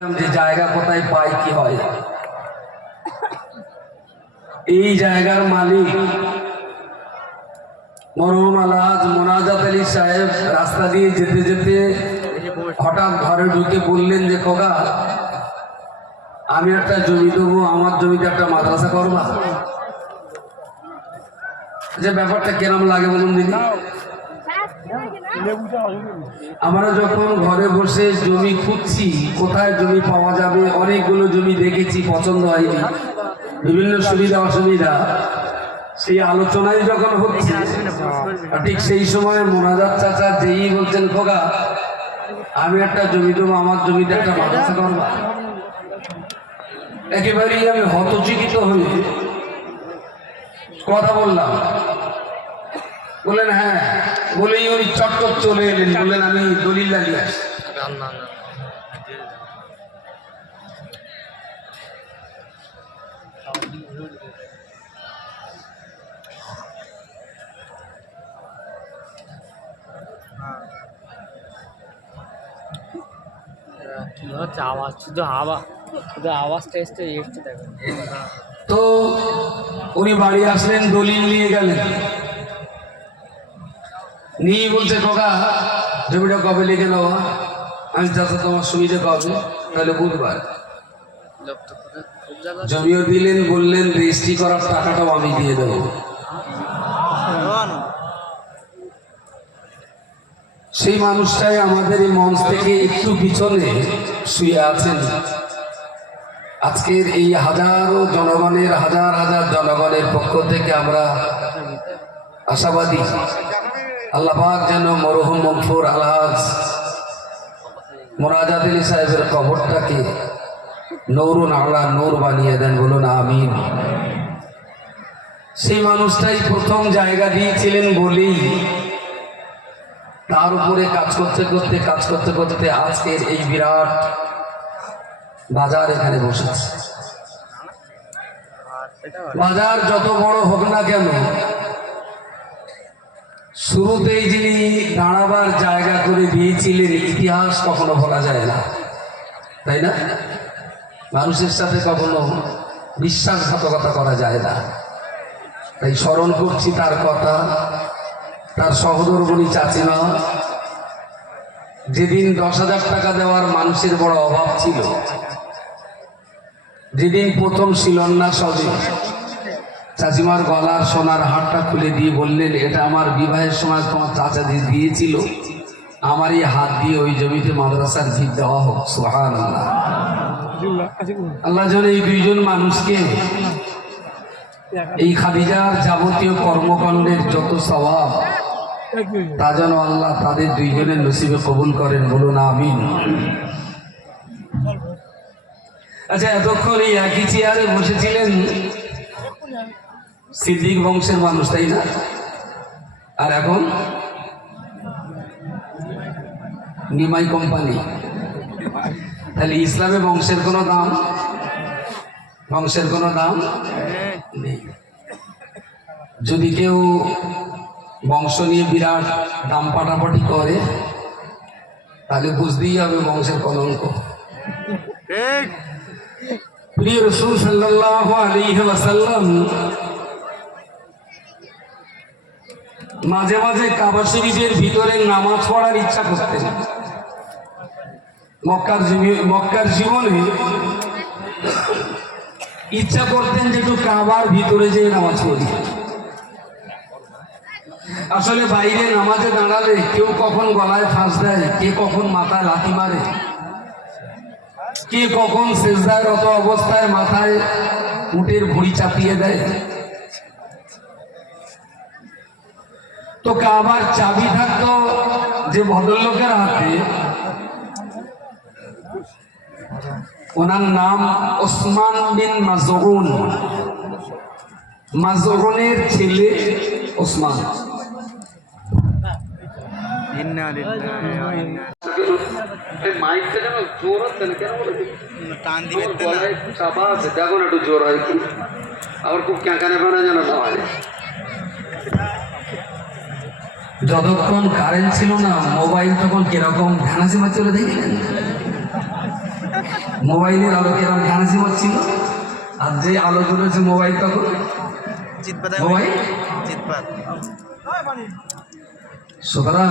সদস্য জায়গা কোথায় পাই কি হয়? এই জায়গার মালিক মরহুম আলহাজ মোনাজাত আলী সাহেব রাস্তা দিয়ে যেতে যেতে হঠাৎ ঘরে ঢুকে বললেন যে খোকা আমি একটা জমি দেবো, আমার জমিতে একটা মাদ্রাসা করবা? যে ব্যাপারটা কেরম লাগে বলুন দিদি? আমরা যখন ঘরে বসে জমি খুঁজছি, কোথায় জমি পাওয়া যাবে, অনেকগুলো জমি দেখেছি, পছন্দ হয়নি। বিভিন্ন সুবিধা অসুবিধা সেই আলোচনায় যখন হচ্ছে ঠিক সেই সময় মোনাজাত চাচা যেই বলছেন খোকা, আমি একটা জমি দেবো, আমার জমিতে একটা মাদ্রাসা করবা? একেবারেই আমি হতচিকিত হয়ে কথা বললাম। বললেন হ্যাঁ। বলেই উনি চটকট চলে এলেন, বললেন, আমি দলিল লাগিয়ে আসি কি হচ্ছে আওয়াজ শুধু আওয়াজ শুধু আওয়াজটা এসছে এসছে দেখো তো উনি বাড়ি আসলেন দলিল নিয়ে গেলেন। নিয়ে বলছে কাকা জমিটা কবে লিখে নেওয়া আমি চাচা তোমার সুবিধা কবে তাহলে বুধবার। জমিও দিলেন বললেন রেজিস্ট্রি করার টাকাটাও আমি দিয়ে দেবো। সেই মানুষটাই আমাদের এই মঞ্চ থেকে একটু পিছনে শুয়ে আছেন। আজকের এই হাজারো জনগণের, হাজার হাজার জনগণের পক্ষ থেকে আমরা আশাবাদী, আল্লাহ পাক যেন মরহুম মনফুর আলহাজ মোনাজাদ সাহেবের কবরটাকে নৌরুন আল্লাহ নূর বানিয়ে দেন, বলুন আমিন। সেই মানুষটাই প্রথম জায়গা দিয়েছিলেন বলেই তার উপরে কাজ করতে করতে, কাজ করতে করতে আজকের এই বিরাট বাজার এখানে বসেছে। বাজার যত বড় হোক না কেন, শুরুতেই যিনি দাঁড়াবার জায়গা করে দিয়েছিলেন, ইতিহাস কখনো ভোলা যায় না। তাই না? মানুষের সাথে কখনো বিশ্বাসঘাতকতা করা যায় না। তাই স্মরণ করছি তার কথা। তার সহদরবনী চাচিমা যেদিন দশ হাজার টাকা দেওয়ার মানুষের বড় অভাব ছিল যেদিন প্রথম শিলন্যাস হবে চাচিমার গলার সোনার হারটা খুলে দিয়ে বললেন এটা আমার বিবাহের সময় তোমার চাচা যে দিয়েছিল আমার এই হাত দিয়ে ওই জমিতে মাদ্রাসার ভিত দেওয়া হোক সোহান আল্লাহ আল্লাহ যেন এই দুইজন মানুষকে এই খাদিজার যাবতীয় কর্মকাণ্ডের যত স্বভাব তা যেন আল্লাহ তাদের দুইজনের নসিবে কবুল করেন বলুন আমিন। আচ্ছা এতক্ষণ এই একই চেয়ারে বসেছিলেন সিদ্দিক বংশের মানুষ তাই না? আর এখন? নিমাই কোম্পানি। তাহলে ইসলামে বংশের কোনো দাম? বংশের কোনো দাম? যদি কেউ বংশ নিয়ে বিরাট দাম পাটাপাটি করে তাহলে বুঝতেই হবে বংশের কলঙ্ক। প্রিয় রসুল সাল্লাহ আলাইহি ওয়াসাল্লাম মাঝে মাঝে কাবা শরীফের ভিতরে নামাজ পড়ার ইচ্ছা করতেন। মক্কার জীবনে মক্কার জীবনে ইচ্ছা করতেন যে একটু কাবার ভিতরে যেয়ে নামাজ পড়ি। আসলে বাইরে নামাজে দাঁড়ালে কেউ কখন গলায় ফাঁস দেয়? কে কখন মাথায় লাথি মারে? কে কখন শেষদায় রত অবস্থায় মাথায় উটের ভুড়ি চাপিয়ে দেয়? তো কাবার চাবি থাকতো যে ভদ্রলোকের হাতে। ওনার নাম ওসমান বিন মাজরুন মাজরুনের ছেলে ওসমান ইন্না লিল্লাহি ওয়া ইন্না মাইকটা কেন জোর হচ্ছে না কেন বলে টান দিবে তো না গলায় চাপা আছে দেখো না একটু জোর হয় কি। আবার খুব ক্যাঁকানে ফেনা যেন না হয়। যতক্ষণ কারেন্ট ছিল না মোবাইল তখন কীরকম ঘানাসি মারছিল দেখলেন মোবাইলের আলো কীরকম ঘানাসি মারছিল আর যে আলো জ্বলেছে মোবাইল তখন? মোবাইল সুতরাং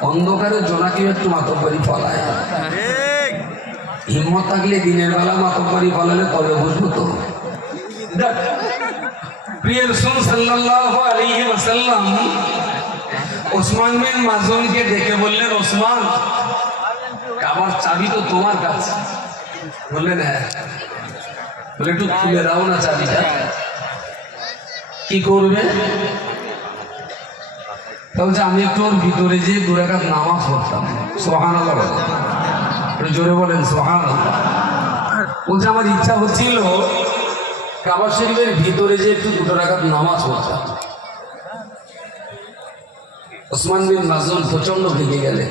অন্ধকারে জোনাকিও একটু মাতব্বরি ফলায় হিম্মত থাকলে দিনের বেলা মাতব্বরি ফলালে তবে বুঝব তো। প্রিয় রসুল সাল্লাল্লাহু আলাইহি ওয়াসাল্লাম ওসমান বিন মাজুনকে ডেকে বললেন ওসমান কাবার চাবি তো তোমার কাছে। বললেন হ্যাঁ। বলে একটু খুলে দাও না চাবিটা। কি করবে? বলছে আমি একটু ওর ভিতরে যেয়ে দু রেখাত নামাজ পড়তাম। সোহান একটু জোরে বলেন সোহান বলছে আমার ইচ্ছা হচ্ছিল কাবার শরীফের ভিতরে যে একটু দুটো রাখাত নামাজ পড়তাম। ওসমান বিন নাজন প্রচণ্ড ভেঙে গেলেন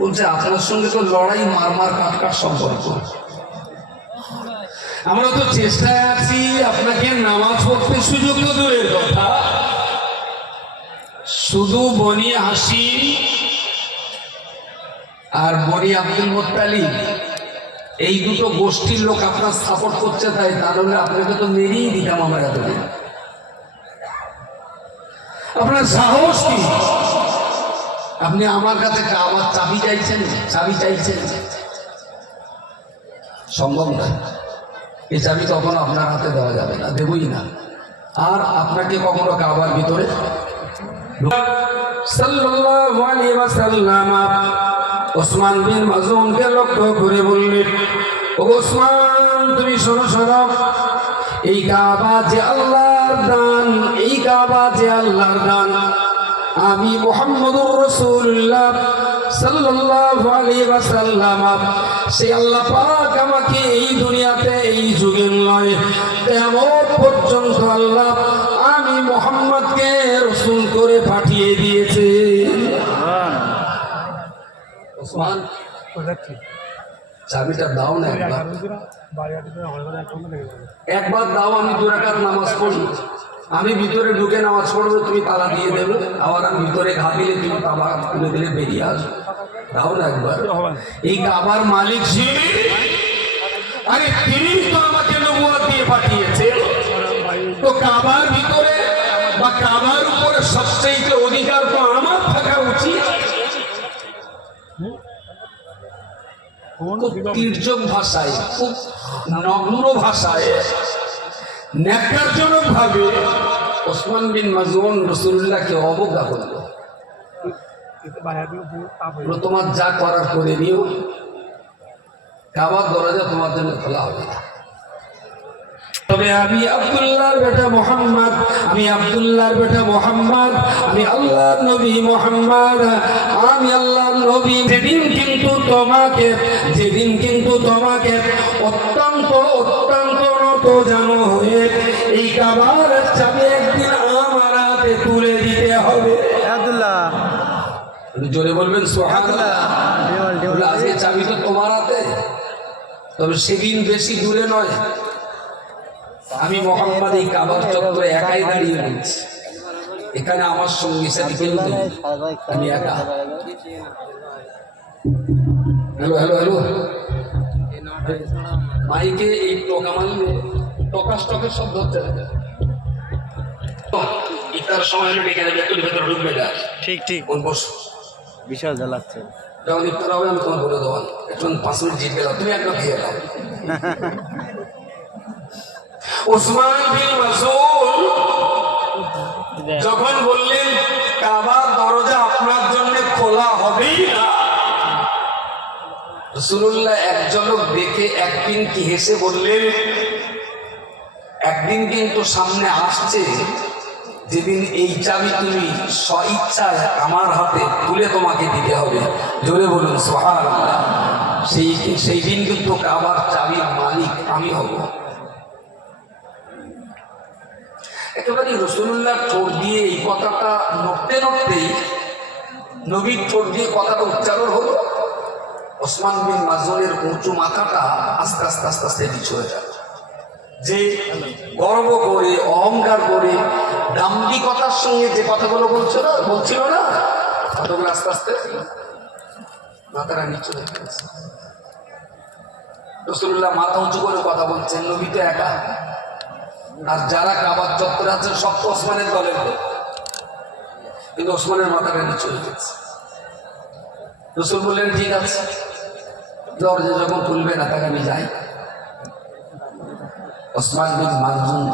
বলছে, আপনার সঙ্গে তো লড়াই মার মার কাট কাট সম্পর্ক। আমরা তো চেষ্টায় আছি আপনাকে নামাজ পড়তে সুযোগ তো দূরের কথা। শুধু বনি হাসি আর বনি আব্দুল মোত্তালিব এই দুটো গোষ্ঠীর লোক আপনার সাপোর্ট করছে, তাই তাহলে আপনাকে তো মেরেই দিতাম আমার এতদিন। আপনার সাহস কি? আপনি আমার কাছে আমার চাবি চাইছেন চাবি চাইছেন। সম্ভব নয় এই চাবি কখনো আপনার হাতে দেওয়া যাবে না, দেবই না। আর আপনাকে কখনো কাবার ভিতরে সাল্লাল্লাহু আলাইহি ওয়াসাল্লাম ওসমান বিন মাজুনকে লক্ষ্য করে বললেন, ও ওসমান, তুমি শোনো শোনো। এই কাবা যে আল্লাহর দান, এই কাবা যে আল্লাহর দান, আমি মোহাম্মদুর রসুল্লাহ সাল্লাল্লাহু করে পাঠিয়ে দিয়েছে। চাবিটা দাও না একবার। একবার দাও, আমি দু রাকাত নামাজ পড়ি। আমি ভিতরে ঢুকে নামাজ পড়ব তুমি তালা দিয়ে দেবে। আবার আমি ভিতরে ঘা দিলে তুমি তালা খুলে দিলে বেরিয়ে আসবে। দাও না একবার। এই কাবার মালিক যিনি আরে তিনি তো আমাকে নবুয়াত দিয়ে পাঠিয়েছে। তো কাবার ভিতরে বা কাবার উপরে সবচেয়ে অধিকার তো আমার থাকা উচিত। খুব তীর্যক ভাষায় খুব নগ্ন ভাষায় ন্যাকারজনক ভাবে ওসমান বিন মাজুন রসুল্লাহকে অবজ্ঞা করল। তোমার যা করার করে নিও, কাবার দরজা তোমার জন্য খোলা হবে। তবে আমি আব্দুল্লাহর বেটা মোহাম্মদ, আমি আব্দুল্লাহর বেটা মোহাম্মদ, আমি নবী মোহাম্মদ, আমি আল্লাহর নবী। যেদিন কিন্তু তোমাকে, যেদিন কিন্তু তোমাকে অত্যন্ত অত্যন্ত নত হয়ে এই কাবার চাবি একদিন আমার হাতে তুলে দিতে হবে। জোরে বলবেন আজকে চাবি তো তোমার হাতে। তবে সেদিন বেশি দূরে নয়। আমি মোহাম্মদ এই কাবার চত্বরে একাই দাঁড়িয়ে রয়েছি। এখানে আমার সঙ্গে সাথে কেউ নেই আমি একা। Hello hello hello. মাইকে এই টোকা মারলে টকাস টকের শব্দ হচ্ছে না। ইফতার সময় হলে ডেকে দেবে ভেতরে ঢুকবে যা ঠিক ঠিক। কোন বস বিশাল জ্বালাচ্ছে। যখন ইফতার হবে আমি তোমার বলে দেবো। একটু পাঁচ মিনিট জিতবে দাও তুমি একদম খেয়ে দাও ওসমান বিন মাসউদ যখন বললেন কাবার দরজা আপনার জন্য খোলা হবেই না। রসুল্লাহ এক ঝলক দেখে একদিন কি হেসে বললেন, একদিন কিন্তু সামনে আসছে, যেদিন এই চাবি তুমি স্বইচ্ছায় আমার হাতে তুলে তোমাকে দিতে হবে। জোরে বলুন সোহার সেই সেই দিন কিন্তু কাবার চাবির মালিক আমি হব। একেবারে রসুল্লাহ ঠোঁট দিয়ে এই কথাটা নড়তে নড়তেই নবীর ঠোঁট দিয়ে কথাটা উচ্চারণ হলো। ওসমান বিন মাজুনের উঁচু মাথাটা আস্তে আস্তে আস্তে আস্তে নিচু হয়ে যাবে যে গর্ব করে, অহংকার করে, দাম্ভিকতার সঙ্গে যে কথাগুলো বলছিল বলছিল না কতগুলো আস্তে আস্তে মাথাটা নিচু হয়ে গেছে রসুল্লাহ মাথা উঁচু করে কথা বলছেন, নবী তো একা। আর যারা কাবার চত্বরে আছেন সব তো ওসমানের দলের কিন্তু ওসমানের মাথাটা নিচু হয়ে গেছে। রসুল বললেন, ঠিক আছে। দরজা যখন খুলবে না, তাকে আমি যাই। ওসমান বিন মাজুন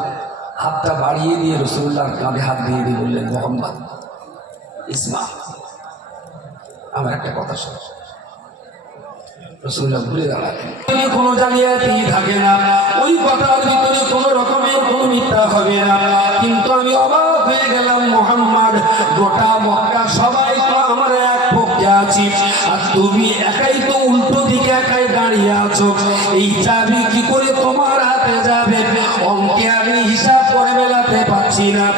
হাতটা বাড়িয়ে দিয়ে রসুল্লাহর কাঁধে হাত দিয়ে দিয়ে বললেন, মোহাম্মদ, ইসমা, আমার একটা কথা শোনো। রসুল্লাহ কোনো রকমের কোনো মিথ্যা কিন্তু আমি অবাক হয়ে গেলাম গোটা আমার এক পক্ষে আছি। আর তুমি একাই তো উল্টো একাই দাঁড়িয়ে আছো। এই চাবি কি করে তোমার হাতে যাবে? অঙ্কে আমি হিসাব করে মেলাতে পারছি না।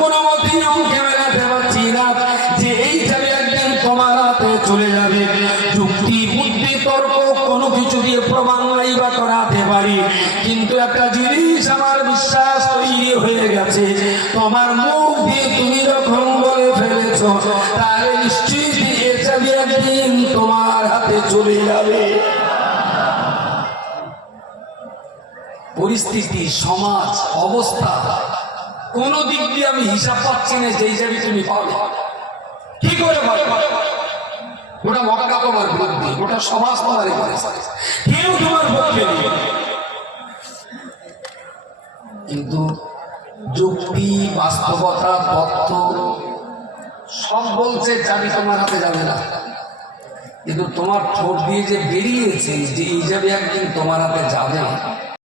কোনো মতেই অঙ্কে মেলাতে পারছি না। যে এই চাবি একদিন তোমার হাতে চলে যাবে। যুক্তি, বুদ্ধি, তর্ক কোনো কিছু দিয়ে প্রমাণ নাই বা করাতে পারি। কিন্তু একটা জিনিস আমার বিশ্বাস তৈরি হয়ে গেছে। তোমার মুখ দিয়ে তুমি যখন বলে ফেলেছ, তাহলে নিশ্চয়ই এ চাবি একদিন তোমার হাতে চলে যাবে। পরিস্থিতি, সমাজ, অবস্থা, কোন দিক দিয়ে আমি হিসাব পাচ্ছি না যেই চাবি তুমি পাবে। কি করে গোটা মক্কা তোমার বিরুদ্ধে গোটা সমাজ তোমার কেউ তোমার নেই। কিন্তু যুক্তি, বাস্তবতা তথ্য সব বলছে চাবি তোমার হাতে যাবে না। কিন্তু তোমার ঠোঁট দিয়ে যে বেরিয়েছে, যে এই যাবে একদিন তোমার হাতে যাবে না